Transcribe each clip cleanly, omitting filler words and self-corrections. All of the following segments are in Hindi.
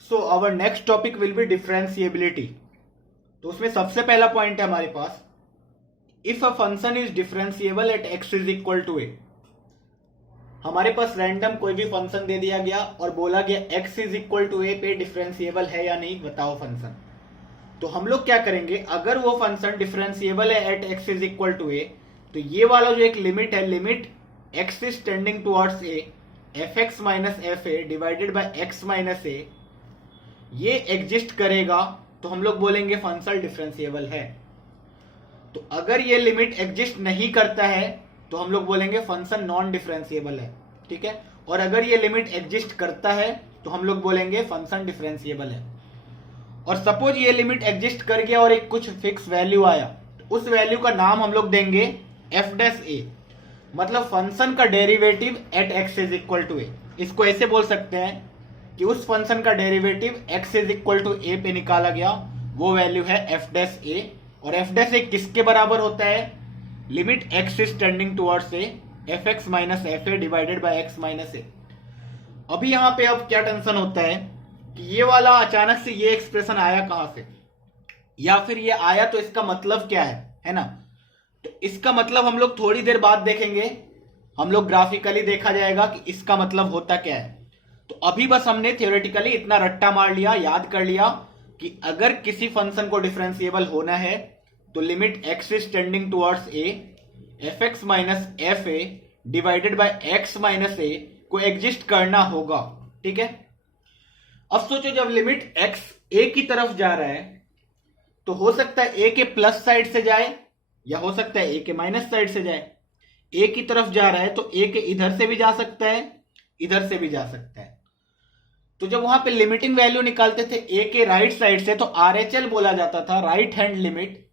So our next topic will be differentiability. तो उसमें सबसे पहला पॉइंट है हमारे पास, if a function is differentiable at x is equal to a. हमारे पास रैंडम कोई भी फंक्शन दे दिया गया और बोला गया x is equal to a पे डिफरेंशिएबल है या नहीं, बताओ फंक्शन। तो हम लोग क्या करेंगे, अगर वो फंक्शन डिफरेंशिएबल है at x is equal to a, तो ये वाला जो एक लिमिट है, limit x is tending towards a f x minus f a divided by x minus a, ये एग्जिस्ट करेगा तो हम लोग बोलेंगे फंक्शन डिफरेंशिएबल है। तो अगर ये लिमिट एग्जिस्ट नहीं करता है तो हम लोग बोलेंगे फंक्शन नॉन डिफरेंशिएबल है। ठीक है, और अगर ये लिमिट एग्जिस्ट करता है तो हम लोग बोलेंगे फंक्शन डिफरेंशिएबल है। और सपोज ये लिमिट एग्जिस्ट कर गया और एक कुछ फिक्स वैल्यू आया, तो उस वैल्यू का नाम हम लोग देंगे एफ डैश ए, मतलब फंक्शन का derivative at x is equal to a. इसको ऐसे बोल सकते हैं कि उस फंक्शन का derivative x is equal to a पे निकाला गया, वो वैल्यू है एफ डैश ए। और एफ डैश ए किसके बराबर होता है, limit x is tending towards a f x minus f a divided by x minus a. अभी यहां पे अब क्या टेंशन होता है कि ये वाला अचानक से ये एक्सप्रेशन आया कहां से, या फिर ये आया तो इसका मतलब क्या है ना। तो इसका मतलब हम लोग थोड़ी देर बाद देखेंगे, हम लोग ग्राफिकली देखा जाएगा कि इसका मतलब होता क्या है। तो अभी बस हमने थियोरेटिकली इतना रट्टा मार लिया, याद कर लिया कि अगर किसी फंक्शन को डिफरेंशिएबल होना है तो limit x is tending towards a f x minus f a divided by x minus a को एग्जिस्ट करना होगा। ठीक है, अब सोचो जब लिमिट एक्स ए की तरफ जा रहा है तो हो सकता है ए के प्लस साइड से जाए या हो सकता है ए के माइनस साइड से जाए। ए की तरफ जा रहा है तो ए के इधर से भी जा सकता है, इधर से भी जा सकता है। तो जब वहां पे लिमिटिंग वैल्यू निकालते थे ए के राइट साइड से तो आरएचएल बोला जाता था, राइट हैंड लिमिट,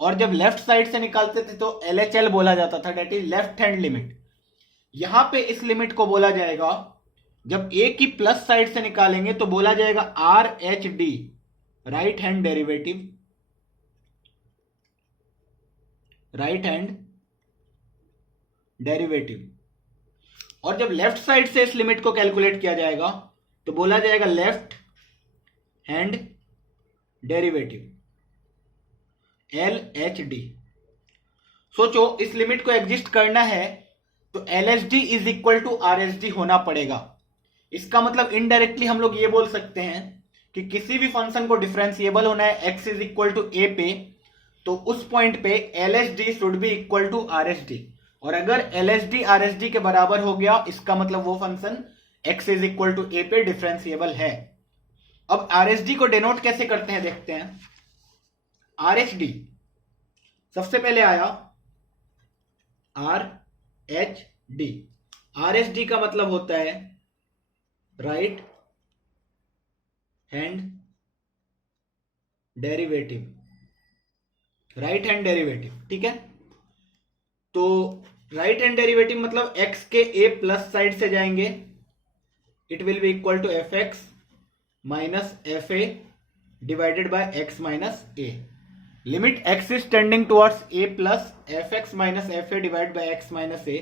और जब लेफ्ट साइड से निकालते थे तो एलएचएल बोला जाता था, that is left hand limit. यहां पे इस लिमिट को बोला जाएगा, जब ए की प्लस साइड से निकालेंगे तो बोला जाएगा are H D, right hand derivative, right hand derivative. और जब लेफ्ट साइड से इस लिमिट को कैलकुलेट किया जाएगा तो बोला जाएगा left hand derivative, L H D. सोचो इस लिमिट को एग्जिस्ट करना है तो L H D is equal to R H D होना पड़ेगा। इसका मतलब इनडायरेक्टली हम लोग ये बोल सकते हैं कि किसी भी फंक्शन को डिफरेंशिएबल होना है x is equal to a पे, तो उस पॉइंट पे L H D should be equal to R H D. और अगर L H D R H D के बराबर हो गया, इसका मतलब वो function x is equal to a पे डिफरेंशिएबल है। अब आर एच डी को डिनोट कैसे करते हैं देखते हैं। आर एच डी सबसे पहले आया R H D. R H D का मतलब होता है right hand derivative, right hand derivative. ठीक है, तो राइट हैंड डेरिवेटिव मतलब एक्स के ए प्लस साइड से जाएंगे, it will be equal to f x minus f a divided by x minus a. Limit x is tending towards a plus f x minus f a divide by x minus a,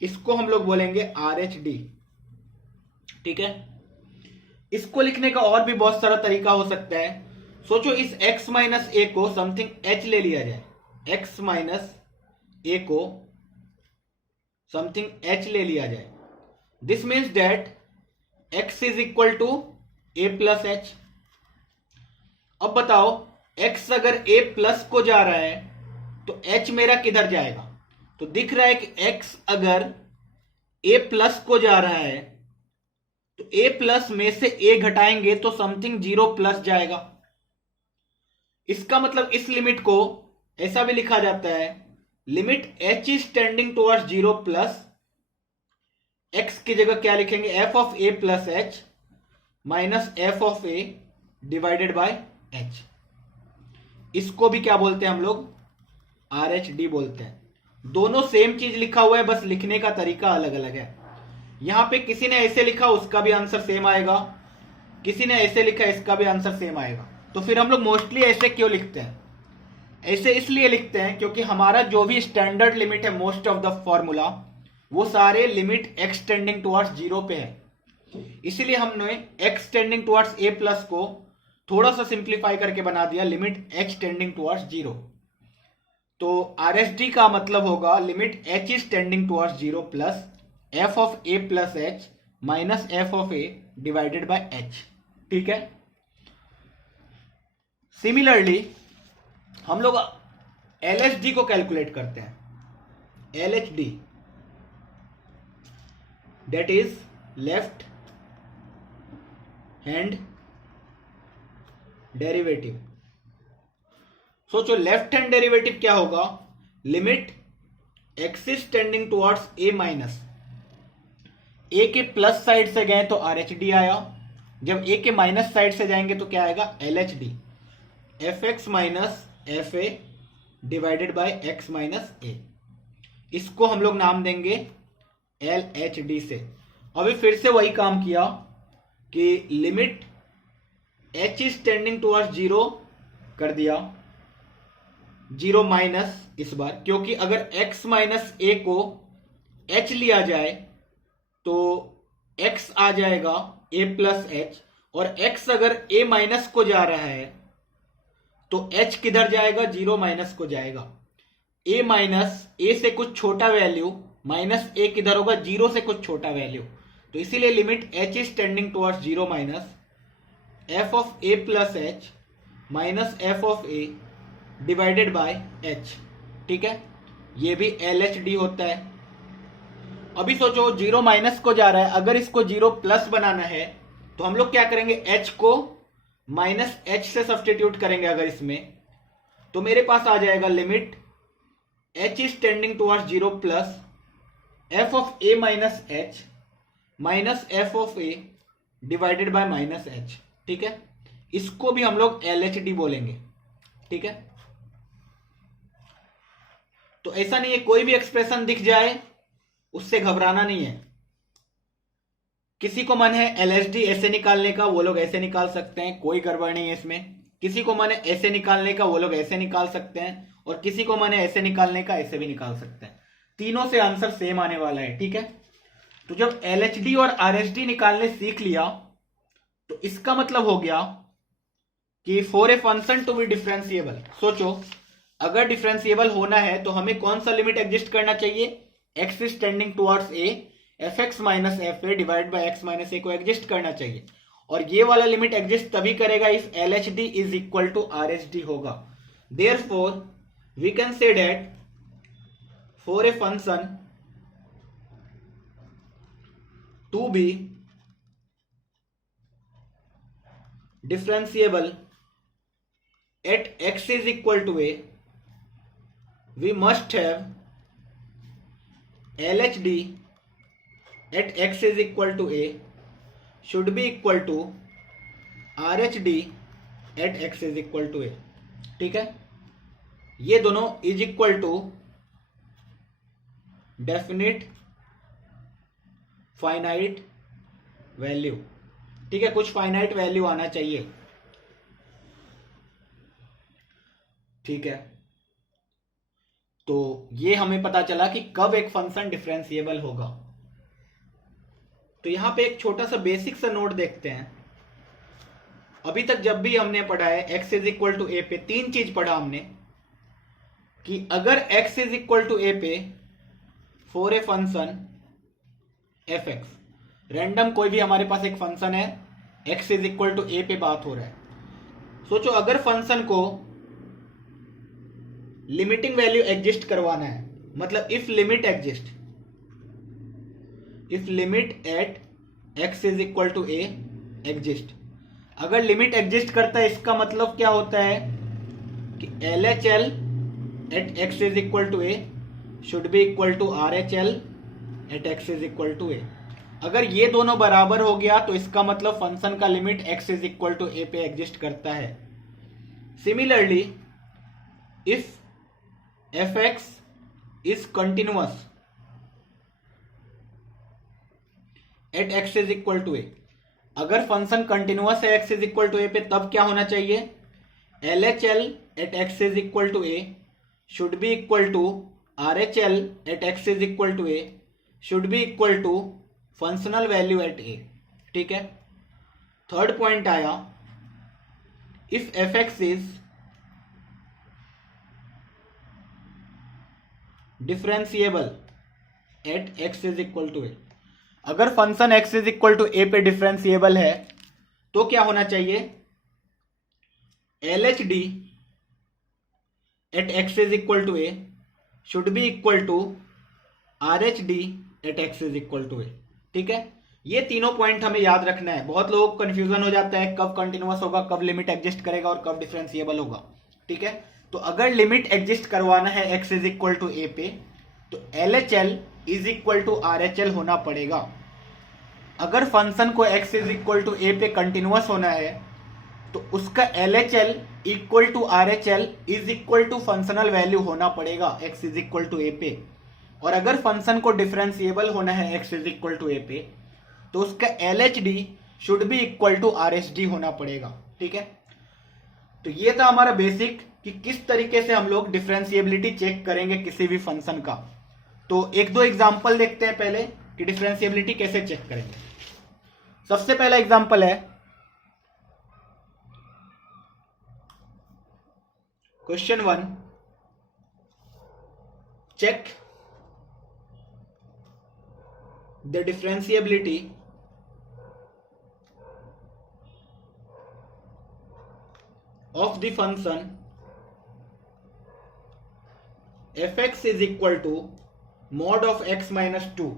इसको हम लोग बोलेंगे आर एच डी। ठीक है, इसको लिखने का और भी बहुत सारा तरीका हो सकता है। सोचो इस x माइनस ए को समथिंग h ले लिया जाए, x माइनस ए को समथिंग h ले लिया जाए, this means that x is equal to a plus h. अब बताओ x अगर a प्लस को जा रहा है तो h मेरा किधर जाएगा। तो दिख रहा है कि x अगर a प्लस को जा रहा है तो a प्लस में से a घटाएंगे तो समथिंग जीरो प्लस जाएगा। इसका मतलब इस लिमिट को ऐसा भी लिखा जाता है, limit h is tending towards zero plus x की जगह क्या लिखेंगे, f of a plus h minus f of a divided by h। इसको भी क्या बोलते हैं हम लोग, आर एच डी बोलते हैं। दोनों सेम चीज लिखा हुआ है, बस लिखने का तरीका अलग अलग है। यहां पे किसी ने ऐसे लिखा उसका भी आंसर सेम आएगा, किसी ने ऐसे लिखा इसका भी आंसर सेम आएगा। तो फिर हम लोग मोस्टली ऐसे क्यों लिखते हैं, ऐसे इसलिए लिखते हैं क्योंकि हमारा जो भी स्टैंडर्ड लिमिट है मोस्ट ऑफ द फॉर्मूला वो सारे लिमिट एक्सटेंडिंग टुवर्ड्स जीरो पे है। इसीलिए हमने x tending towards a plus को थोड़ा सा सिंप्लीफाई करके बना दिया लिमिट h टेंडिंग टुवर्ड्स 0। तो RHD का मतलब होगा limit h is tending towards 0 plus f of a plus h minus f of a divided by h। ठीक है। सिमिलरली हम लोग LHD को कैलकुलेट करते हैं। LHD that is left hand derivative. सोचो लेफ्ट हैंड डेरिवेटिव क्या होगा, limit x is tending towards a minus a के प्लस साइड से गए तो RHD आया, जब a के माइनस साइड से जाएंगे तो क्या आएगा LHD, fx minus fa divided by x minus a। इसको हम लोग नाम देंगे LHD से। अभी फिर से वही काम किया कि limit h is tending towards 0 कर दिया, 0 माइनस इस बार, क्योंकि अगर x माइनस a को h लिया जाए तो x आ जाएगा a प्लस h, और x अगर a माइनस को जा रहा है तो h किधर जाएगा, 0 माइनस को जाएगा। a माइनस a से कुछ छोटा वैल्यू माइनस a किधर होगा, 0 से कुछ छोटा वैल्यू। तो इसीलिए limit h is tending towards 0 minus f of a plus h minus f of a divided by h। ठीक है, ये भी LHD होता है। अभी सोचो 0 माइनस को जा रहा है, अगर इसको 0 प्लस बनाना है तो हम लोग क्या करेंगे, h को माइनस h से सब्सटीट्यूट करेंगे अगर इसमें, तो मेरे पास आ जाएगा limit h is tending towards 0 plus f of a minus h minus f of a divided by minus h। ठीक है, इसको भी हम लोग LHD बोलेंगे। ठीक है, तो ऐसा नहीं है कोई भी एक्सप्रेशन दिख जाए उससे घबराना नहीं है। किसी को मन है LHD ऐसे निकालने का, वो लोग ऐसे निकाल सकते हैं, कोई गड़बड़ नहीं है इसमें। किसी को मन है ऐसे निकालने का, वो लोग ऐसे निकाल सकते हैं, और किसी को मन है ऐसे निकालने का, ऐसे भी निकाल सकते हैं। तीनों से आंसर सेम आने वाला है। ठीक है, तो जब LHD और RHD निकालने सीख लिया तो इसका मतलब हो गया कि for a function to be differentiable, सोचो अगर डिफरेंशिएबल होना है तो हमें कौन सा लिमिट एग्जिस्ट करना चाहिए, x is tending towards a, fx minus fa divide by x minus a को एग्जिस्ट करना चाहिए। और ये वाला लिमिट एग्जिस्ट तभी करेगा if LHD is equal to RHD होगा। Therefore we can say that for a function to be differentiable at x is equal to a, we must have LHD at x is equal to a should be equal to RHD at x is equal to a। ठीक है, ये दोनों is equal to definite finite value. ठीक है, कुछ फाइनाइट वैल्यू आना चाहिए। ठीक है, तो ये हमें पता चला कि कब एक फंक्शन डिफरेंशिएबल होगा। तो यहां पे एक छोटा सा बेसिक सा नोट देखते हैं। अभी तक जब भी हमने पढ़ा है x is equal to a पे, तीन चीज पढ़ा हमने कि अगर x is equal to a पे for a function fx, random कोई भी हमारे पास एक फंक्शन है, x is equal to a पे बात हो रहा है। सोचो अगर फंक्शन को लिमिटिंग वैल्यू एग्जिस्ट करवाना है, मतलब if limit exist, if limit at x is equal to a exist, अगर लिमिट एग्जिस्ट करता है इसका मतलब क्या होता है कि LHL at x is equal to a should be equal to RHL at x is equal to a। अगर ये दोनों बराबर हो गया तो इसका मतलब फंक्शन का limit x is equal to a पे एग्जिस्ट करता है। Similarly if fx is continuous at x is equal to a, अगर फंक्शन कंटिन्यूअस है x is equal to a पे, तब क्या होना चाहिए, LHL at x is equal to a should be equal to RHL at x is equal to a should be equal to functional value at a। ठीक है। थर्ड पॉइंट आया, if f x is differentiable at x is equal to a. अगर function x is equal to a पे डिफरेंशिएबल है तो क्या होना चाहिए, L H D at x is equal to a should be equal to R H D at x is equal to a. ठीक है, ये तीनों पॉइंट हमें याद रखना है। बहुत लोगों को कंफ्यूजन हो जाता है कब कंटिन्यूअस होगा, कब लिमिट एग्जिस्ट करेगा और कब डिफरेंशिएबल होगा। ठीक है, तो अगर लिमिट एग्जिस्ट करवाना है x is equal to a पे तो L H L is equal to R H L होना पड़ेगा। अगर फंक्शन को x is equal to a पे कंटिन्यूअस होना है तो उसका L H L equal to R H L is equal to functional value होना पड़ेगा x is equal to a पे। और अगर फंक्शन को डिफरेंशिएबल होना है x is equal to a पे तो उसका L H D should be equal to R H D होना पड़ेगा। ठीक है, तो ये था हमारा बेसिक कि किस तरीके से हम लोग डिफरेंशिएबिलिटी चेक करेंगे किसी भी फंक्शन का। तो एक दो एग्जांपल देखते हैं पहले कि डिफरेंशिएबिलिटी कैसे चेक करेंगे। सबसे पहला एग्जांपल है question 1, check the differentiability of the function fx is equal to mod of x minus 2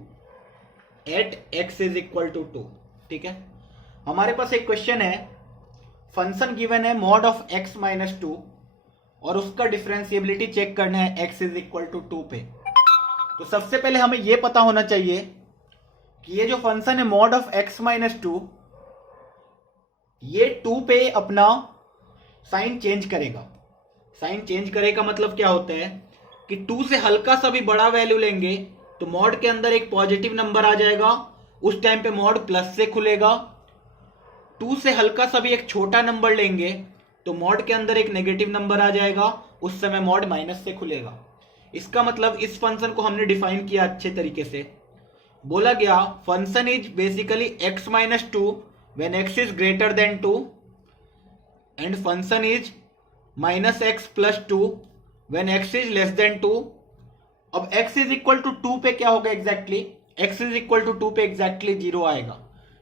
at x is equal to 2। ठीक है, हमारे पास एक क्वेश्चन है, फंक्शन गिवन है mod of x minus 2 और उसका डिफरेंशिएबिलिटी चेक करना है x is equal to 2 पे। तो सबसे पहले हमें यह पता होना चाहिए कि ये जो फंक्शन है mod of x minus 2 ये 2 पे अपना साइन चेंज करेगा। साइन चेंज करेगा मतलब क्या होता है कि 2 से हल्का सा भी बड़ा वैल्यू लेंगे तो मॉड के अंदर एक पॉजिटिव नंबर आ जाएगा, उस टाइम पे मॉड प्लस से खुलेगा। 2 से हल्का सा भी एक छोटा नंबर लेंगे तो मॉड के अंदर एक नेगेटिव नंबर आ जाएगा, उस समय मॉड माइनस से खुलेगा। इसका मतलब इस फंक्शन को हमने डिफाइन किया अच्छे तरीके से। बोला गया function is basically x minus 2 when x is greater than 2 and function is minus x plus 2 when x is less than 2। अब x is equal to 2 पे क्या होगा exactly, x is equal to 2 पे एग्जैक्टली 0 आएगा।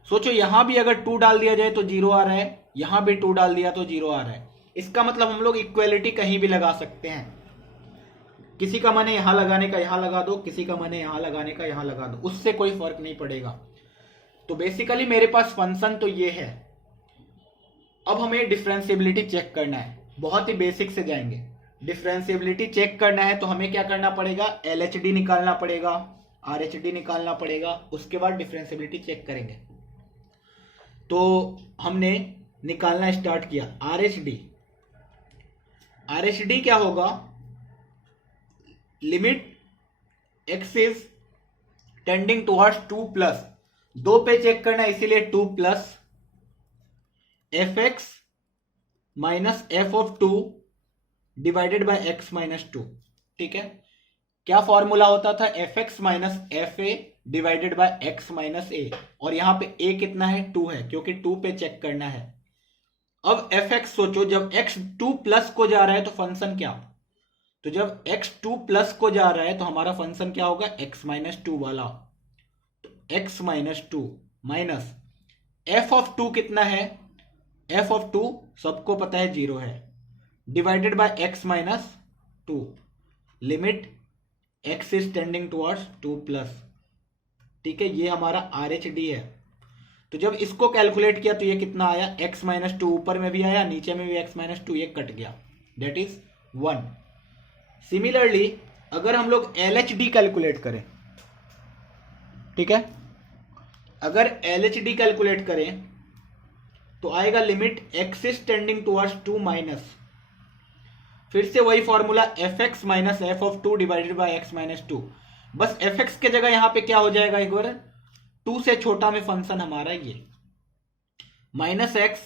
सोचो यहां भी अगर 2 डाल दिया जाए तो 0 आ रहा है, यहां भी 2 डाल दिया तो 0 आ रहा है। इसका मतलब हम लोग इक्वेलिटी कहीं भी लगा सकते हैं, किसी का मन है यहां लगाने का यहां लगा दो, किसी का मन है यहां लगाने का यहां लगा दो, उससे कोई फर्क नहीं पड़ेगा। तो बेसिकली मेरे पास फंक्शन तो ये है। अब हमें डिफरेंशिएबिलिटी चेक करना है, बहुत ही बेसिक से जाएंगे। डिफरेंशिएबिलिटी चेक करना है तो हमें क्या करना पड़ेगा, एल एच डी निकालना पड़ेगा, आर एच डी निकालना पड़ेगा, उसके बाद डिफरेंशिएबिलिटी चेक करेंगे। तो हमने निकालना स्टार्ट किया R H D. R H D क्या होगा, limit x is tending towards 2 plus, 2 पे चेक करना है इसीलिए 2 plus f x minus f of 2 divided by x minus 2। ठीक है, क्या फॉर्मूला होता था, f x minus f a divided by x minus a, और यहां पे ए कितना है 2 है क्योंकि 2 पे चेक करना है। अब एफ एक्स सोचो, जब एक्स 2 प्लस को जा रहा है तो फंक्शन क्या, तो जब एक्स 2 प्लस को जा रहा है तो हमारा फंक्शन क्या होगा, एक्स माइनस 2 वाला। तो x minus 2 minus f of 2 कितना है, एफ ऑफ 2 सबको पता है 0 है, divided by x minus 2, limit x is tending towards 2 plus. ठीक है, ये हमारा आर एच डी है। तो जब इसको कैलकुलेट किया तो ये कितना आया, एक्स माइनस 2 ऊपर में भी आया नीचे में भी एक्स माइनस 2, ये कट गया, डेट इज 1। सिमिलरली अगर हम लोग एल एच डी कैलकुलेट करें, ठीक है, अगर एल एच डी कैलकुलेट करें तो आएगा limit x is tending towards 2 minus, फिर से वही formula F x minus f of 2 divided by x minus 2। बस एफ एक्स के जगह यहां पे क्या हो जाएगा, एक बार 2 से छोटा में फंक्शन हमारा ये माइनस एक्स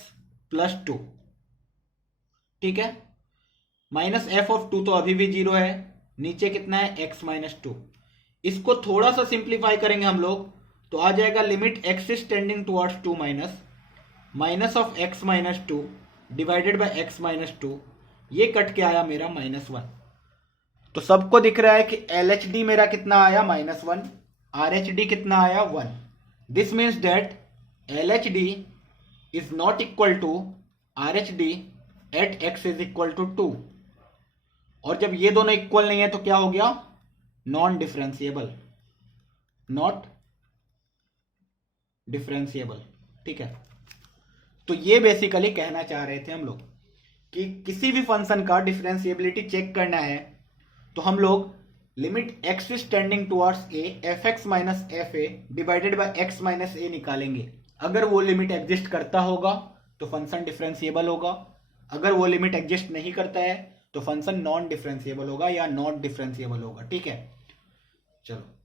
प्लस 2। ठीक है, माइनस एफ ऑफ 2 तो अभी भी 0 है, नीचे कितना है एक्स माइनस 2। इसको थोड़ा सा सिंप्लीफाई करेंगे हम लोग तो आ जाएगा limit x is tending towards 2 minus of x minus 2 divided by x minus 2, ये कट के आया मेरा -1। तो सबको दिख रहा है कि एल एच डी मेरा कितना आया -1, आर एच डी कितना आया 1। This means that L H D is not equal to R H D at x is equal to 2। और जब ये दोनों इक्वल नहीं है तो क्या हो गया, नॉन डिफरेंशिएबल, नॉट डिफरेंशिएबल। ठीक है, तो ये बेसिकली कहना चाह रहे थे हम लोग कि किसी भी फंक्शन का डिफरेंशिएबिलिटी चेक करना है तो हम लोग limit x is tending towards a f x minus f a divided by x minus a निकालेंगे। अगर वो लिमिट एग्जिस्ट करता होगा तो फंक्शन डिफरेंशिएबल होगा, अगर वो लिमिट एग्जिस्ट नहीं करता है तो फंक्शन नॉन डिफरेंशिएबल होगा या नॉट डिफरेंशिएबल होगा। ठीक है, चलो।